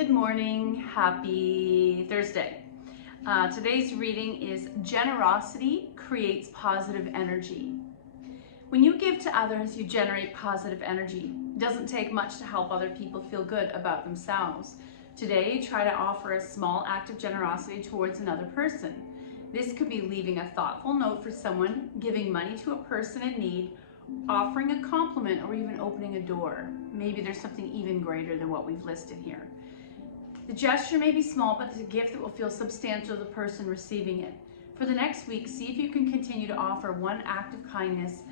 Good morning, happy Thursday. Today's reading is Generosity Creates Positive Energy. When you give to others, you generate positive energy. It doesn't take much to help other people feel good about themselves. Today, try to offer a small act of generosity towards another person. This could be leaving a thoughtful note for someone, giving money to a person in need, offering a compliment, or even opening a door. Maybe there's something even greater than what we've listed here. The gesture may be small, but it's a gift that will feel substantial to the person receiving it. For the next week, see if you can continue to offer one act of kindness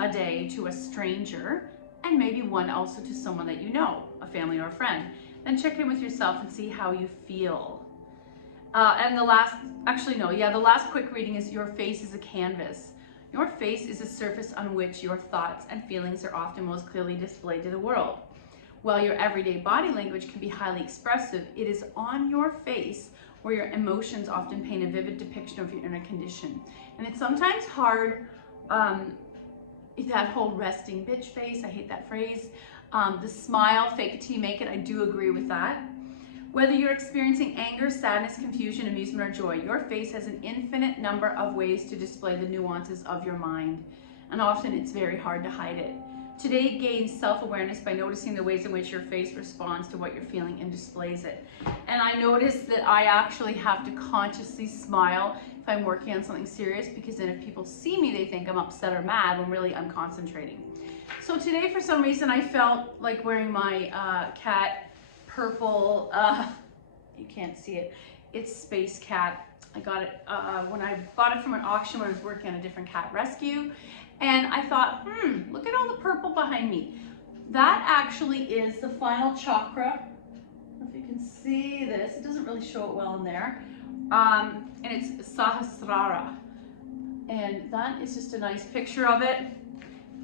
a day to a stranger, and maybe one also to someone that you know, a family or a friend. Then check in with yourself and see how you feel. The last quick reading is your face is a canvas. Your face is a surface on which your thoughts and feelings are often most clearly displayed to the world. While your everyday body language can be highly expressive, it is on your face where your emotions often paint a vivid depiction of your inner condition. And it's sometimes hard, that whole resting bitch face, I hate that phrase. The smile, fake it till you make it, I do agree with that. Whether you're experiencing anger, sadness, confusion, amusement, or joy, your face has an infinite number of ways to display the nuances of your mind. And often it's very hard to hide it. Today, gain self-awareness by noticing the ways in which your face responds to what you're feeling and displays it. And I noticed that I actually have to consciously smile if I'm working on something serious, because then if people see me, they think I'm upset or mad when really I'm concentrating. So today, for some reason, I felt like wearing my cat purple, you can't see it, it's Space Cat. I got it when I bought it from an auction when I was working on a different cat rescue. And I thought, look at all the purple behind me. That actually is the final chakra. I don't know if you can see this. It doesn't really show it well in there. And it's Sahasrara. And that is just a nice picture of it.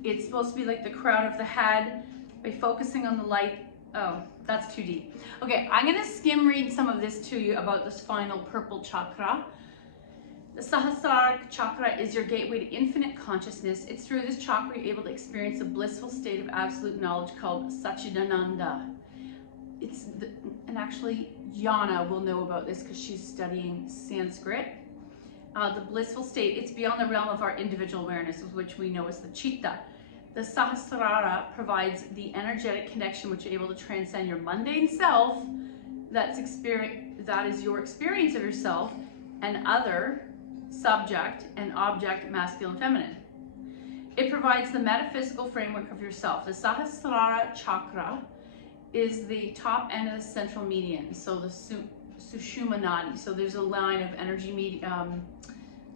It's supposed to be like the crown of the head. By focusing on the light, oh, that's too deep. Okay, I'm gonna skim read some of this to you about this final purple chakra. The Sahasrara chakra is your gateway to infinite consciousness. It's through this chakra you're able to experience a blissful state of absolute knowledge called Satchidananda. And actually Yana will know about this because she's studying Sanskrit. The blissful state, it's beyond the realm of our individual awareness, which we know as the chitta. The Sahasrara provides the energetic connection which you're able to transcend your mundane self, that is your experience of yourself, and other subject and object, masculine and feminine. It provides the metaphysical framework of yourself. The Sahasrara chakra is the top end of the central median, so the Sushumna Nadi. So there's a line of energy, kind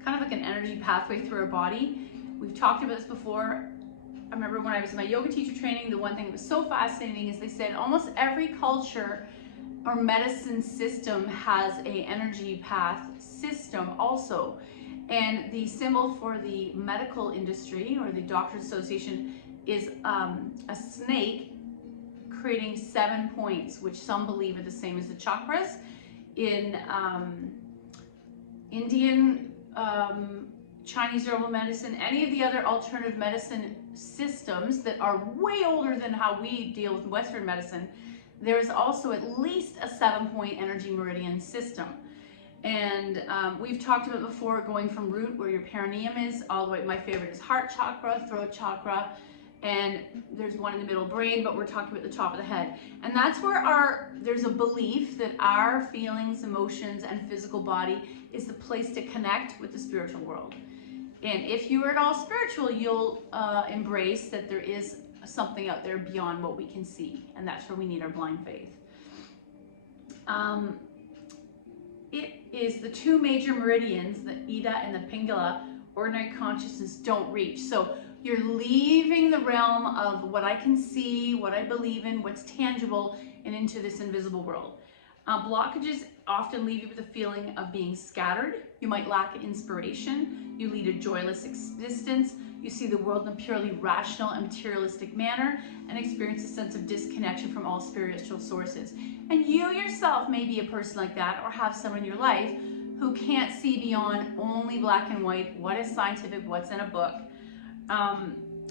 of like an energy pathway through our body. We've talked about this before. I remember when I was in my yoga teacher training, the one thing that was so fascinating is they said almost every culture or medicine system has a energy path system also. And the symbol for the medical industry or the Doctors Association is a snake creating 7 points, which some believe are the same as the chakras. In Indian, Chinese herbal medicine, any of the other alternative medicine systems that are way older than how we deal with Western medicine, there is also at least a 7-point energy meridian system. And we've talked about before, going from root where your perineum is all the way, my favorite is heart chakra, throat chakra, and there's one in the middle, brain, but we're talking about the top of the head. And that's where there's a belief that our feelings, emotions, and physical body is the place to connect with the spiritual world. And if you are at all spiritual, you'll embrace that there is something out there beyond what we can see, and that's where we need our blind faith. It is the two major meridians, the Ida and the Pingala, ordinary consciousness don't reach. So you're leaving the realm of what I can see, what I believe in, what's tangible, and into this invisible world. Blockages often leave you with a feeling of being scattered. You might lack inspiration. You lead a joyless existence. You see the world in a purely rational and materialistic manner and experience a sense of disconnection from all spiritual sources. And you yourself may be a person like that, or have someone in your life who can't see beyond only black and white, what is scientific, what's in a book.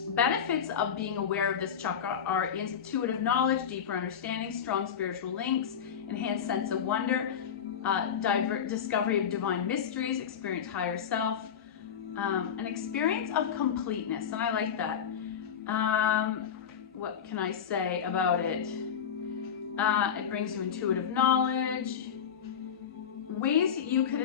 Benefits of being aware of this chakra are intuitive knowledge, deeper understanding, strong spiritual links, enhanced sense of wonder, discovery of divine mysteries, experience higher self, an experience of completeness, and I like that. What can I say about it? It brings you intuitive knowledge, ways you could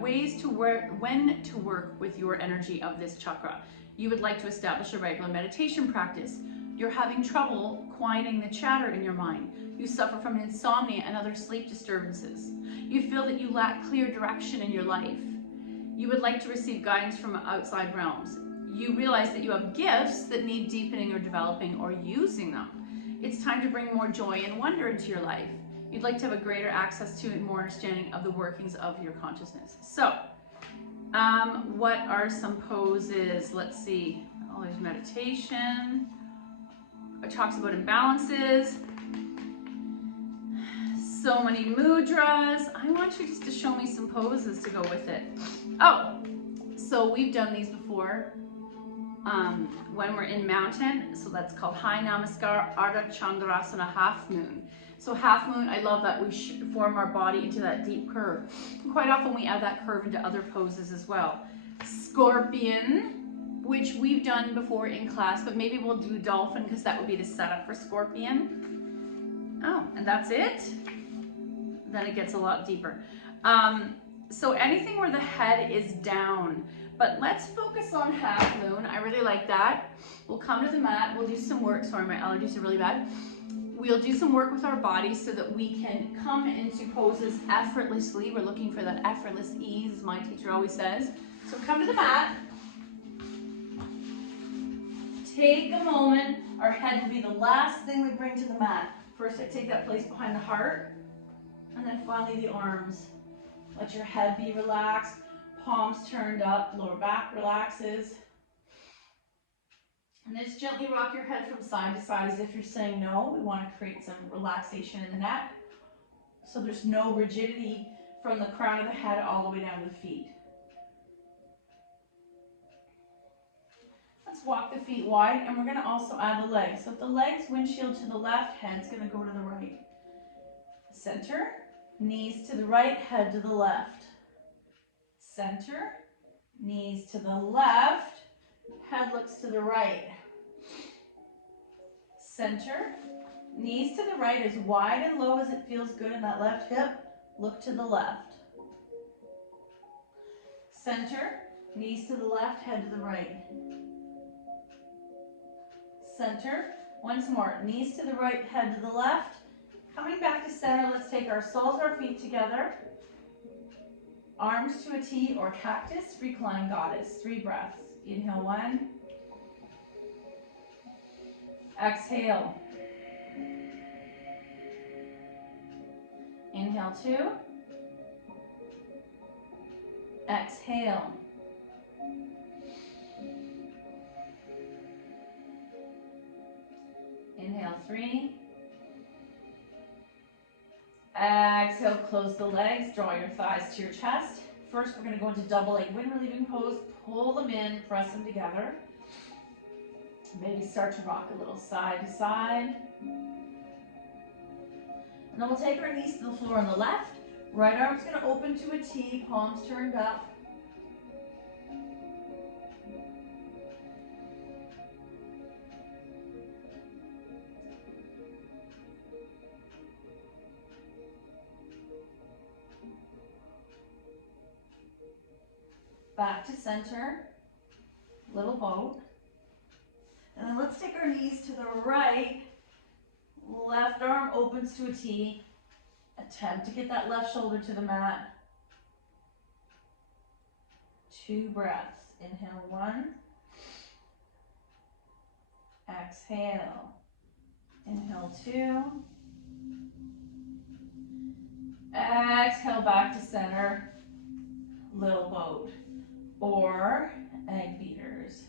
ways to work, when to work with your energy of this chakra. You would like to establish a regular meditation practice. You're having trouble quieting the chatter in your mind. You suffer from insomnia and other sleep disturbances. You feel that you lack clear direction in your life. You would like to receive guidance from outside realms. You realize that you have gifts that need deepening or developing or using them. It's time to bring more joy and wonder into your life. You'd like to have a greater access to and more understanding of the workings of your consciousness. So, what are some poses? Let's see. Oh, there's meditation. It talks about imbalances. So many mudras. I want you just to show me some poses to go with it. Oh, so we've done these before when we're in mountain. So that's called High Namaskar, Ardha Chandrasana, half moon. So half moon, I love that we form our body into that deep curve. Quite often we add that curve into other poses as well. Scorpion, which we've done before in class, but maybe we'll do dolphin because that would be the setup for scorpion. Oh, and that's it. Then it gets a lot deeper. So anything where the head is down, but let's focus on half moon. I really like that. We'll come to the mat, we'll do some work. Sorry, my allergies are really bad. We'll do some work with our bodies so that we can come into poses effortlessly. We're looking for that effortless ease, as my teacher always says. So come to the mat. Take a moment. Our head will be the last thing we bring to the mat. First, I take that place behind the heart, and then finally the arms. Let your head be relaxed, palms turned up, lower back relaxes. And then just gently rock your head from side to side as if you're saying no. We want to create some relaxation in the neck. So there's no rigidity from the crown of the head all the way down to the feet. Let's walk the feet wide, and we're going to also add the legs. So if the legs windshield to the left, head's going to go to the right. Center, knees to the right, head to the left. Center, knees to the left, head looks to the right. Center, knees to the right as wide and low as it feels good in that left hip. Look to the left. Center, knees to the left, head to the right. Center, once more, knees to the right, head to the left. Coming back to center, let's take our soles of our feet together. Arms to a T or cactus, recline goddess. 3 breaths. Inhale 1. Exhale. Inhale 2. Exhale. Inhale 3. Exhale, close the legs, draw your thighs to your chest. First, we're going to go into double leg wind relieving pose. Pull them in, press them together. Maybe start to rock a little side to side. And then we'll take our knees to the floor on the left. Right arm's going to open to a T, palms turned up. Back to center, little boat. And then let's take our knees to the right. Left arm opens to a T. Attempt to get that left shoulder to the mat. 2 breaths. Inhale 1. Exhale. Inhale 2. Exhale back to center. Little boat. Or egg beaters.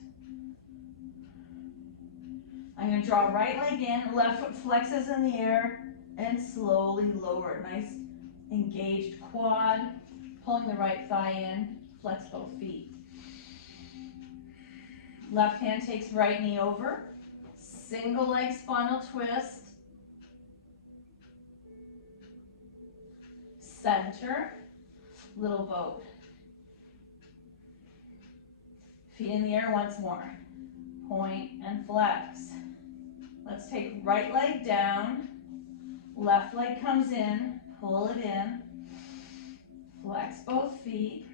I'm going to draw right leg in, left foot flexes in the air, and slowly lower. Nice engaged quad, pulling the right thigh in, flex both feet. Left hand takes right knee over, single leg spinal twist. Center, little boat. Feet in the air once more. Point and flex. Let's take right leg down, left leg comes in, pull it in, flex both feet,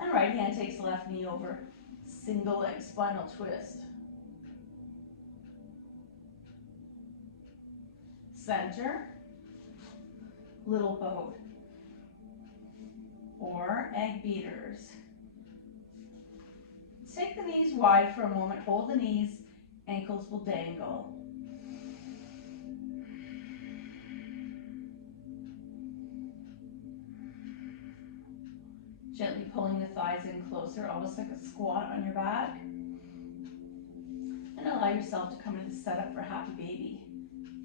and right hand takes left knee over, single leg spinal twist. Center, little boat, or egg beaters. Take the knees wide for a moment, hold the knees, ankles will dangle. Gently pulling the thighs in closer, almost like a squat on your back. And allow yourself to come into setup for happy baby.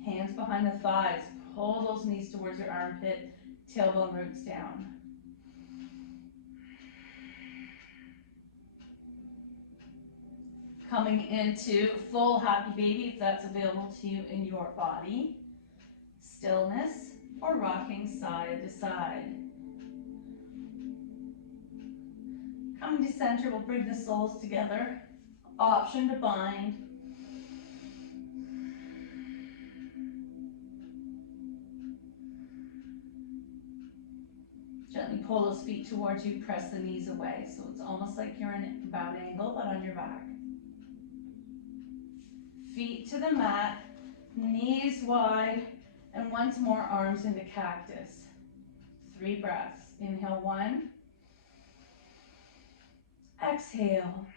Hands behind the thighs, pull those knees towards your armpit, tailbone roots down. Coming into full happy baby, if that's available to you in your body. Stillness or rocking side to side. Coming to center, we'll bring the soles together. Option to bind. Gently pull those feet towards you, press the knees away. So it's almost like you're in a bow angle, but on your back. Feet to the mat, knees wide, and once more arms into cactus. 3 breaths. Inhale 1. Exhale.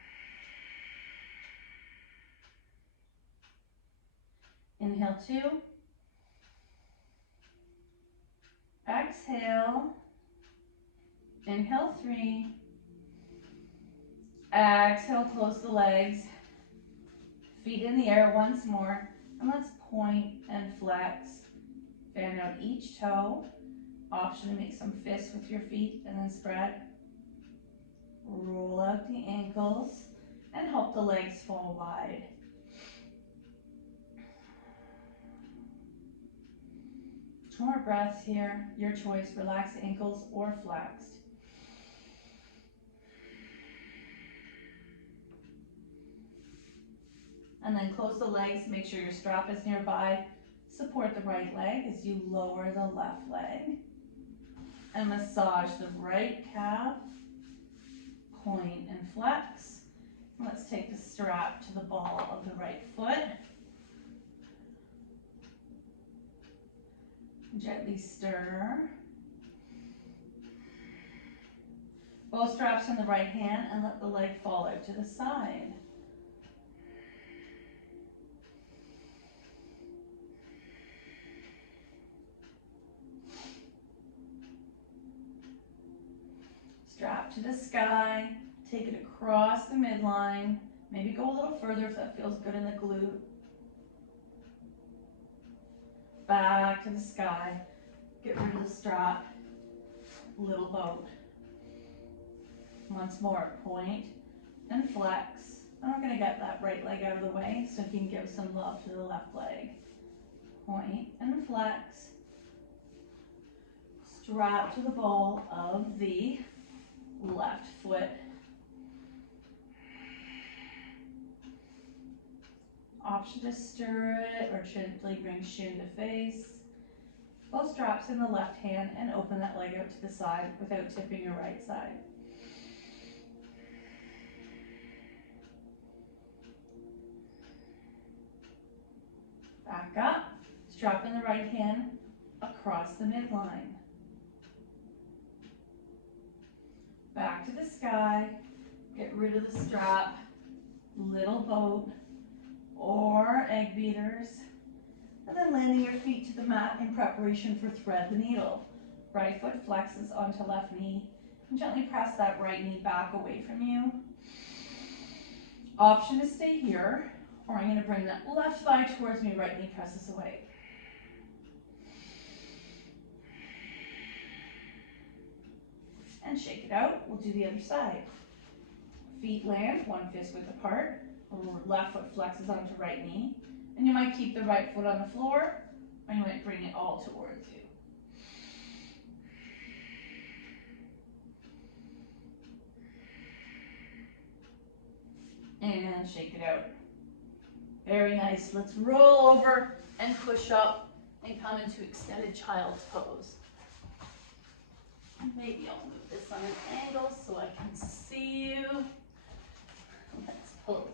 Inhale 2. Exhale. Inhale 3. Exhale, close the legs. Feet in the air once more. And let's point and flex. Fan out each toe. Option to make some fists with your feet and then spread. Roll out the ankles and help the legs fall wide. Two more breaths here. Your choice, relaxed ankles or flexed. And then close the legs, make sure your strap is nearby. Support the right leg as you lower the left leg. And massage the right calf. Point and flex. Let's take the strap to the ball of the right foot. Gently stir. Both straps in the right hand and let the leg fall out to the side. Strap to the sky, take it across the midline, maybe go a little further if that feels good in the glute. Back to the sky, get rid of the strap, little boat. Once more, point and flex. And we're going to get that right leg out of the way so you can give some love to the left leg. Point and flex. Strap to the ball of the left foot. Option to stir it or gently bring shin to face. Both straps in the left hand and open that leg out to the side without tipping your right side. Back up, strap in the right hand across the midline. Back to the sky, get rid of the strap, little boat or egg beaters, and then landing your feet to the mat in preparation for thread the needle. Right foot flexes onto left knee, and gently press that right knee back away from you. Option to stay here, or I'm going to bring that left thigh towards me, right knee presses away. And shake it out. We'll do the other side. Feet land, one fist width apart. Left foot flexes onto right knee. And you might keep the right foot on the floor, or you might bring it all towards you. and shake it out. Very nice. Let's roll over and push up and come into extended child's pose. Maybe I'll move this on an angle so I can see you. Let's pose.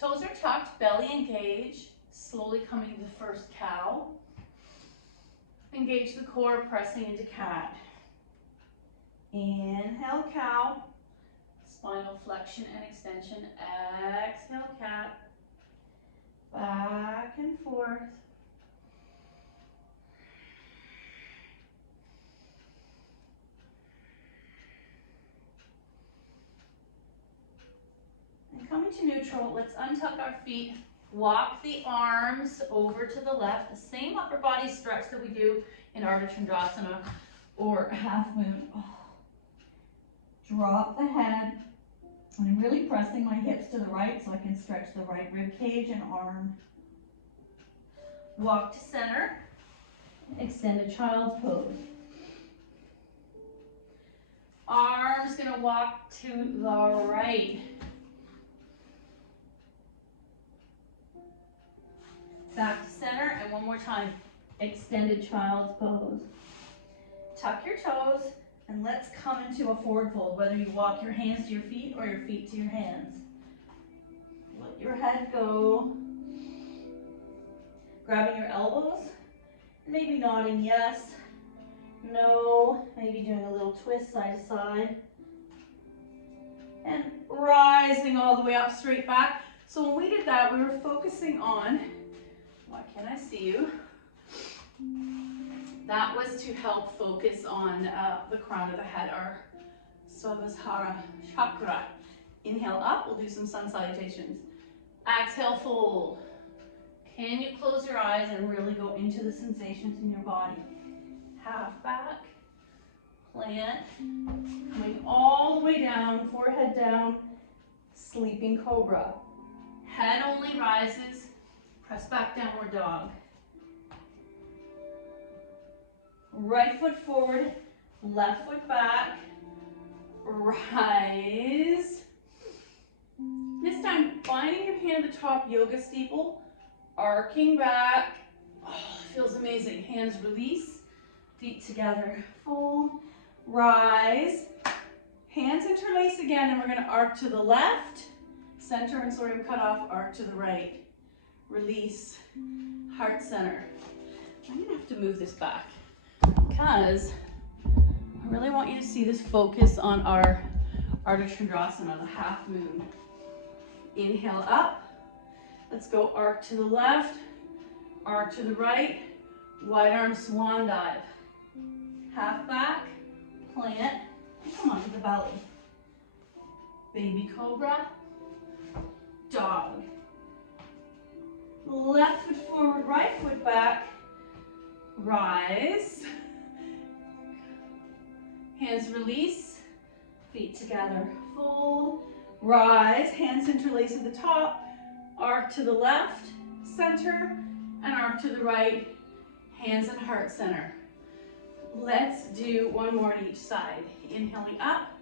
Toes are tucked, belly engaged. Slowly coming to the first cow. Engage the core, pressing into cat. Inhale, cow. Spinal flexion and extension. Exhale, cat. Back and forth. And coming to neutral, let's untuck our feet. Walk the arms over to the left. The same upper body stretch that we do in Ardha Chandrasana or half moon. Oh. Drop the head. I'm really pressing my hips to the right so I can stretch the right rib cage and arm. Walk to center. Extended child's pose. Arms gonna walk to the right. Back to center, and one more time. Extended child's pose. Tuck your toes, and let's come into a forward fold, whether you walk your hands to your feet or your feet to your hands. Let your head go. Grabbing your elbows, maybe nodding yes, no, maybe doing a little twist side to side. And rising all the way up, straight back. So when we did that, we were focusing on, why can't I see you? That was to help focus on the crown of the head, our Svabhasara chakra. Inhale up, we'll do some sun salutations. Exhale, fold. Can you close your eyes and really go into the sensations in your body? Half back, plant, coming all the way down, forehead down, sleeping cobra. Head only rises, press back, downward dog. Right foot forward, left foot back, rise. This time, finding your hand at the top, yoga steeple, arcing back. Oh, feels amazing. Hands release, feet together, fold, rise. Hands interlace again, and we're gonna arc to the left, center and soleum cutoff, arc to the right. Release, heart center. I'm gonna have to move this back because I really want you to see this focus on our Ardha Chandrasana, the half moon. Inhale up. Let's go arc to the left, arc to the right, wide arm swan dive. Half back, plant, and come onto the belly. Baby cobra, dog. Left foot forward, right foot back, rise. Hands release, feet together, fold, rise, hands interlace at the top, arc to the left, center, and arc to the right, hands and heart center. Let's do one more on each side. Inhaling up,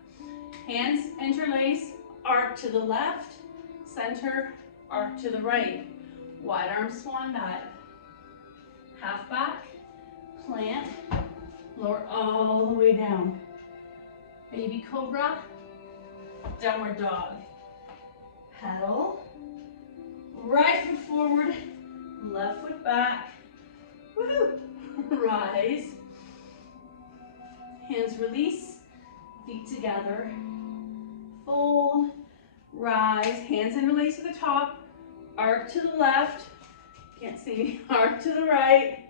hands interlace, arc to the left, center, arc to the right. Wide arm swan dive. Half back, plant, lower all the way down. Baby cobra, downward dog. Pedal, right foot forward, left foot back. Woohoo! Rise. Hands release, feet together. Fold, rise, hands interlace at the top. Arc to the left, can't see me, arc to the right,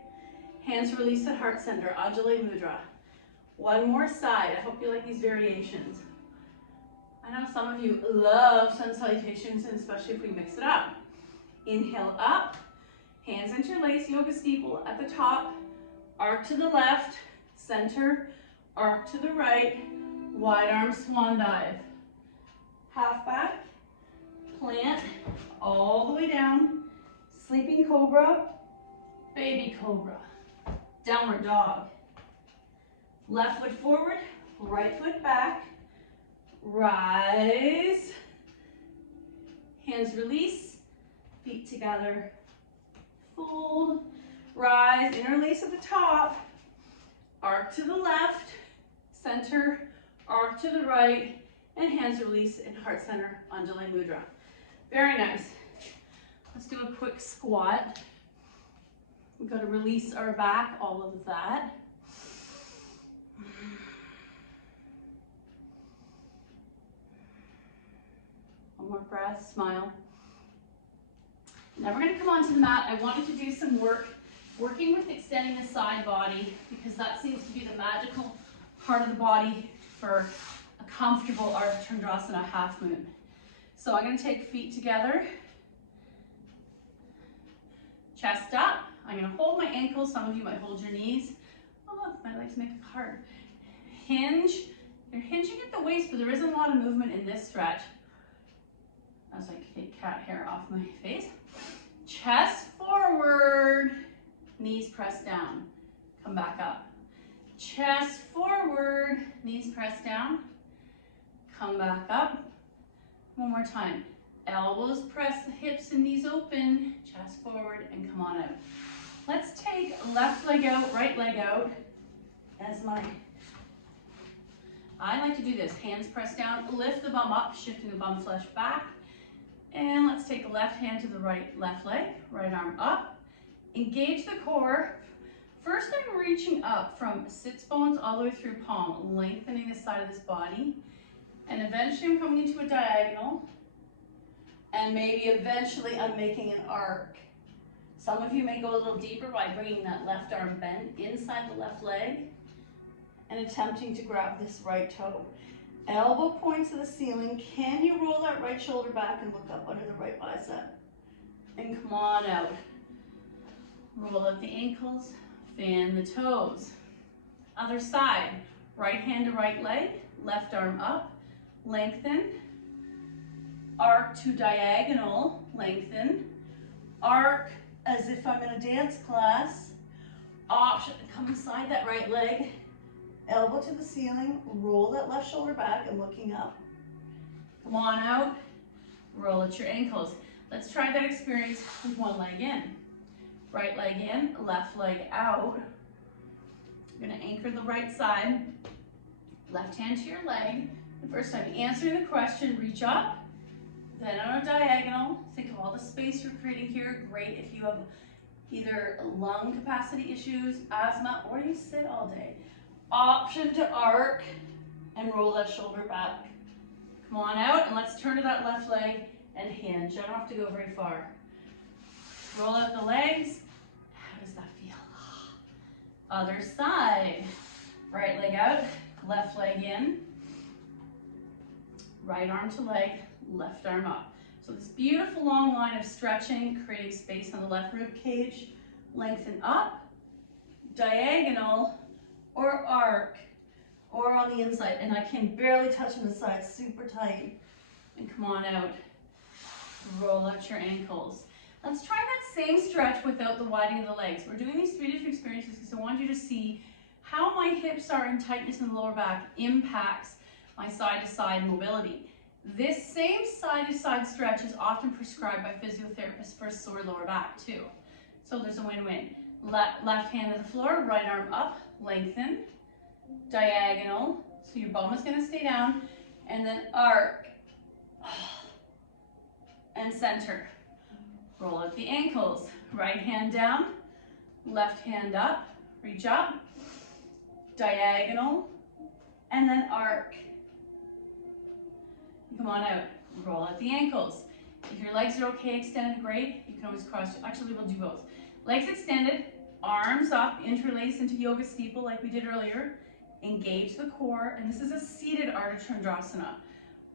hands release at heart center, Ajali Mudra. One more side. I hope you like these variations. I know some of you love sun salutations, and especially if we mix it up. Inhale up, hands interlace, yoga steeple at the top, arc to the left, center, arc to the right, wide arm swan dive. Half back, plant, all the way down, sleeping cobra, baby cobra, downward dog. Left foot forward, right foot back, rise, hands release, feet together, fold, rise, interlace at the top, arc to the left, center, arc to the right, and hands release in heart center, Anjali Mudra. Very nice. Let's do a quick squat. We've got to release our back, all of that. One more breath, smile. Now we're going to come onto the mat. I wanted to do some working with extending the side body because that seems to be the magical part of the body for a comfortable Ardha Chandrasana half moon. So I'm going to take feet together, chest up. I'm going to hold my ankles. Some of you might hold your knees. Oh, look, my legs make it hard. Hinge. You're hinging at the waist, but there isn't a lot of movement in this stretch. As I take cat hair off my face. Chest forward, knees press down. Come back up. Chest forward, knees press down. Come back up. One more time. Elbows press the hips and knees open. Chest forward and come on out. Let's take left leg out, right leg out as I like to do this. Hands press down, lift the bum up, shifting the bum flesh back. And let's take the left hand to the right left leg, right arm up. Engage the core. First, I'm reaching up from sits bones all the way through palm, lengthening the side of this body. And eventually I'm coming into a diagonal. And maybe eventually I'm making an arc. Some of you may go a little deeper by bringing that left arm bent inside the left leg and attempting to grab this right toe. Elbow points to the ceiling. Can you roll that right shoulder back and look up under the right bicep? And come on out. Roll up the ankles, fan the toes. Other side, right hand to right leg, left arm up, lengthen. Arc to diagonal, lengthen. Arc as if I'm in a dance class. Option, come inside that right leg. Elbow to the ceiling, roll that left shoulder back and looking up. Come on out, roll at your ankles. Let's try that experience with one leg in. Right leg in, left leg out. You're gonna anchor the right side, left hand to your leg. The first time answering the question, reach up, then on a diagonal. Think of all the space you're creating here. Great if you have either lung capacity issues, asthma, or you sit all day. Option to arc and roll that shoulder back. Come on out and let's turn to that left leg and hinge. I don't have to go very far. Roll out the legs. How does that feel? Other side. Right leg out, left leg in. Right arm to leg, left arm up. So this beautiful long line of stretching, creating space on the left rib cage. Lengthen up, diagonal, or arc, or on the inside. And I can barely touch on the side, super tight. And come on out. Roll out your ankles. Let's try that same stretch without the widening of the legs. We're doing these 3 different experiences because I want you to see how my hips are in tightness in the lower back impacts my side-to-side mobility. This same side-to-side stretch is often prescribed by physiotherapists for sore lower back too. So there's a win-win. Left hand to the floor, right arm up, lengthen, diagonal, so your bum is going to stay down, and then arc, and center. Roll out the ankles, right hand down, left hand up, reach up, diagonal, and then arc. Come on out, roll out the ankles. If your legs are okay, extended, great. You can always cross, actually we'll do both. Legs extended, arms up, interlace into yoga steeple like we did earlier. Engage the core, and this is a seated Ardha Chandrasana.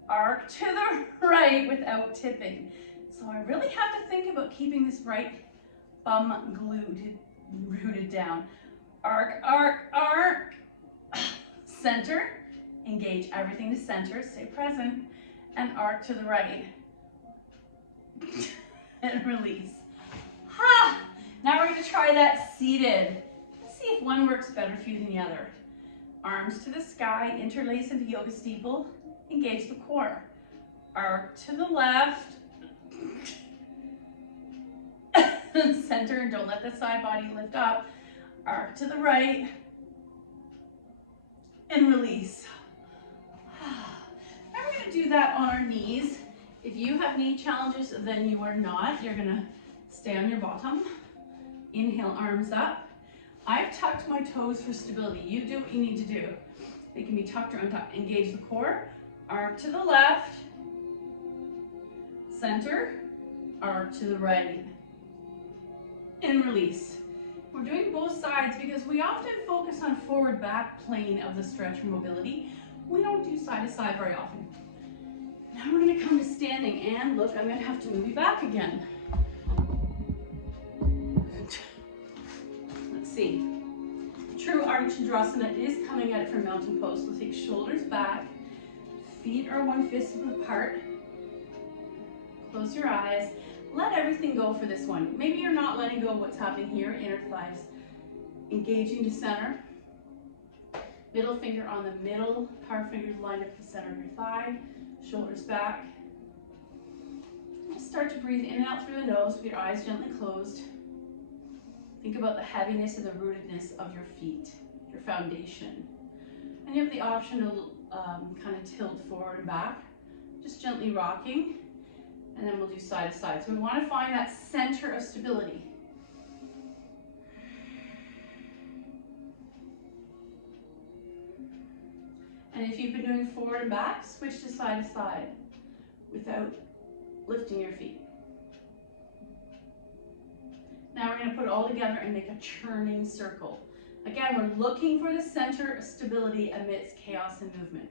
Arc to the right without tipping. So I really have to think about keeping this right bum rooted down. Arc, arc, arc. Center, engage everything to center, stay present, and arc to the right. And release. Ha! Now we're going to try that seated. Let's see if one works better for you than the other. Arms to the sky, interlace into yoga steeple. engage the core. Arc to the left, center, and don't let the side body lift up. Arc to the right, and release. And we're gonna do that on our knees. If you have knee challenges, then you are not. You're gonna stay on your bottom. Inhale, arms up. I've tucked my toes for stability. You do what you need to do. They can be tucked or untucked. Engage the core. Arc to the left. Center. Arc to the right. And release. We're doing both sides because we often focus on forward back plane of the stretch or mobility. We don't do side to side very often. Now we're going to come to standing, and look, I'm going to have to move you back again. Let's see. True Ardha is coming at it from mountain pose. So take shoulders back, feet are 1 fist apart. Close your eyes. Let everything go for this one. Maybe you're not letting go of what's happening here, inner thighs. Engaging to center. Middle finger on the middle, power fingers lined up to the center of your thigh. Shoulders back. Just start to breathe in and out through the nose with your eyes gently closed. Think about the heaviness and the rootedness of your feet, your foundation. And you have the option to kind of tilt forward and back, just gently rocking. And then we'll do side to side. So we want to find that center of stability. And if you've been doing forward and back, switch to side without lifting your feet. Now we're going to put it all together and make a churning circle. Again, we're looking for the center of stability amidst chaos and movement.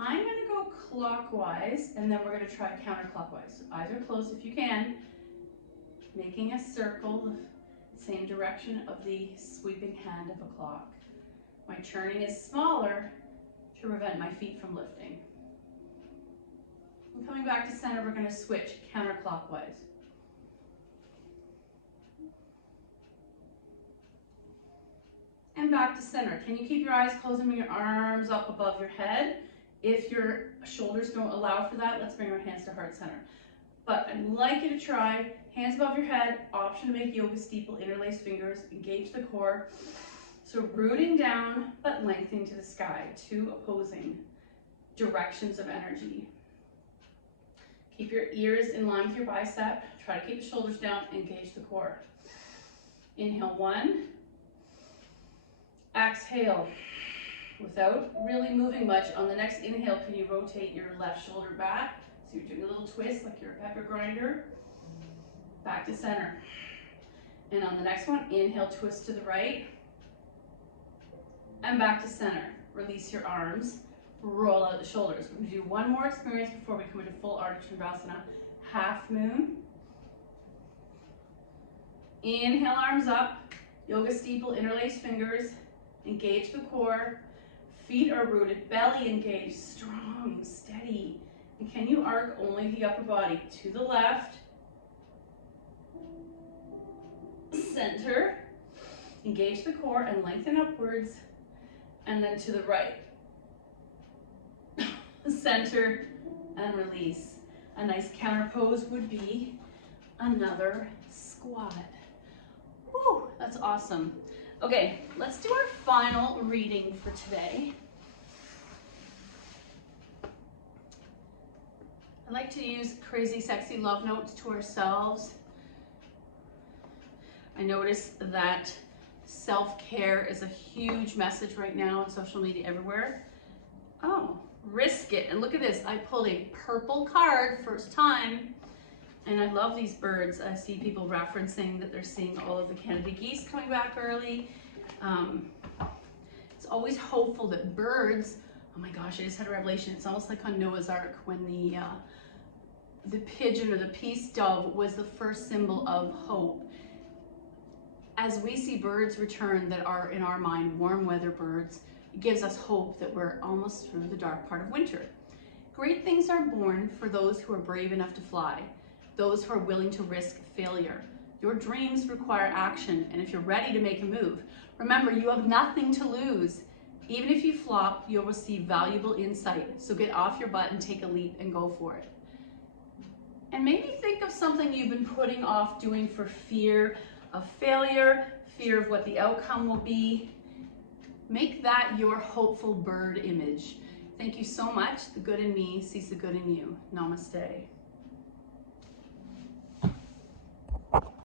I'm going to go clockwise, and then we're going to try counterclockwise. So eyes are closed if you can, making a circle the same direction of the sweeping hand of a clock. My churning is smaller to prevent my feet from lifting. And coming back to center, we're going to switch counterclockwise. And back to center. Can you keep your eyes closed and bring your arms up above your head? If your shoulders don't allow for that, let's bring our hands to heart center. But I'd like you to try hands above your head, option to make yoga steeple, interlace fingers, engage the core. So rooting down, but lengthening to the sky, 2 opposing directions of energy. Keep your ears in line with your bicep. Try to keep the shoulders down, engage the core. Inhale 1. Exhale. Without really moving much, on the next inhale, can you rotate your left shoulder back? So you're doing a little twist like you're a pepper grinder. Back to center. And on the next one, inhale, twist to the right. And back to center. Release your arms. Roll out the shoulders. We're going to do one more experience before we come into full Ardha Chandrasana. Half moon. Inhale, arms up. Yoga steeple, interlace fingers. Engage the core. Feet are rooted. Belly engaged. Strong, steady. And can you arc only the upper body to the left? Center. Engage the core and lengthen upwards. And then to the right. Center and release. A nice counter pose would be another squat. Woo, that's awesome. Okay, let's do our final reading for today. I like to use crazy, sexy love notes to ourselves. I notice that self-care is a huge message right now on social media everywhere. Oh, risk it. And look at this. I pulled a purple card, first time. And I love these birds. I see people referencing that they're seeing all of the Canada geese coming back early. It's always hopeful that birds, oh my gosh, I just had a revelation. It's almost like on Noah's Ark when the pigeon or the peace dove was the first symbol of hope. As we see birds return that are in our mind warm weather birds, it gives us hope that we're almost through the dark part of winter. Great things are born for those who are brave enough to fly, those who are willing to risk failure. Your dreams require action, and if you're ready to make a move, remember you have nothing to lose. Even if you flop, you'll receive valuable insight. So get off your butt and take a leap and go for it. And maybe think of something you've been putting off doing for fear of failure, fear of what the outcome will be. Make that your hopeful bird image. Thank you so much. The good in me sees the good in you. Namaste.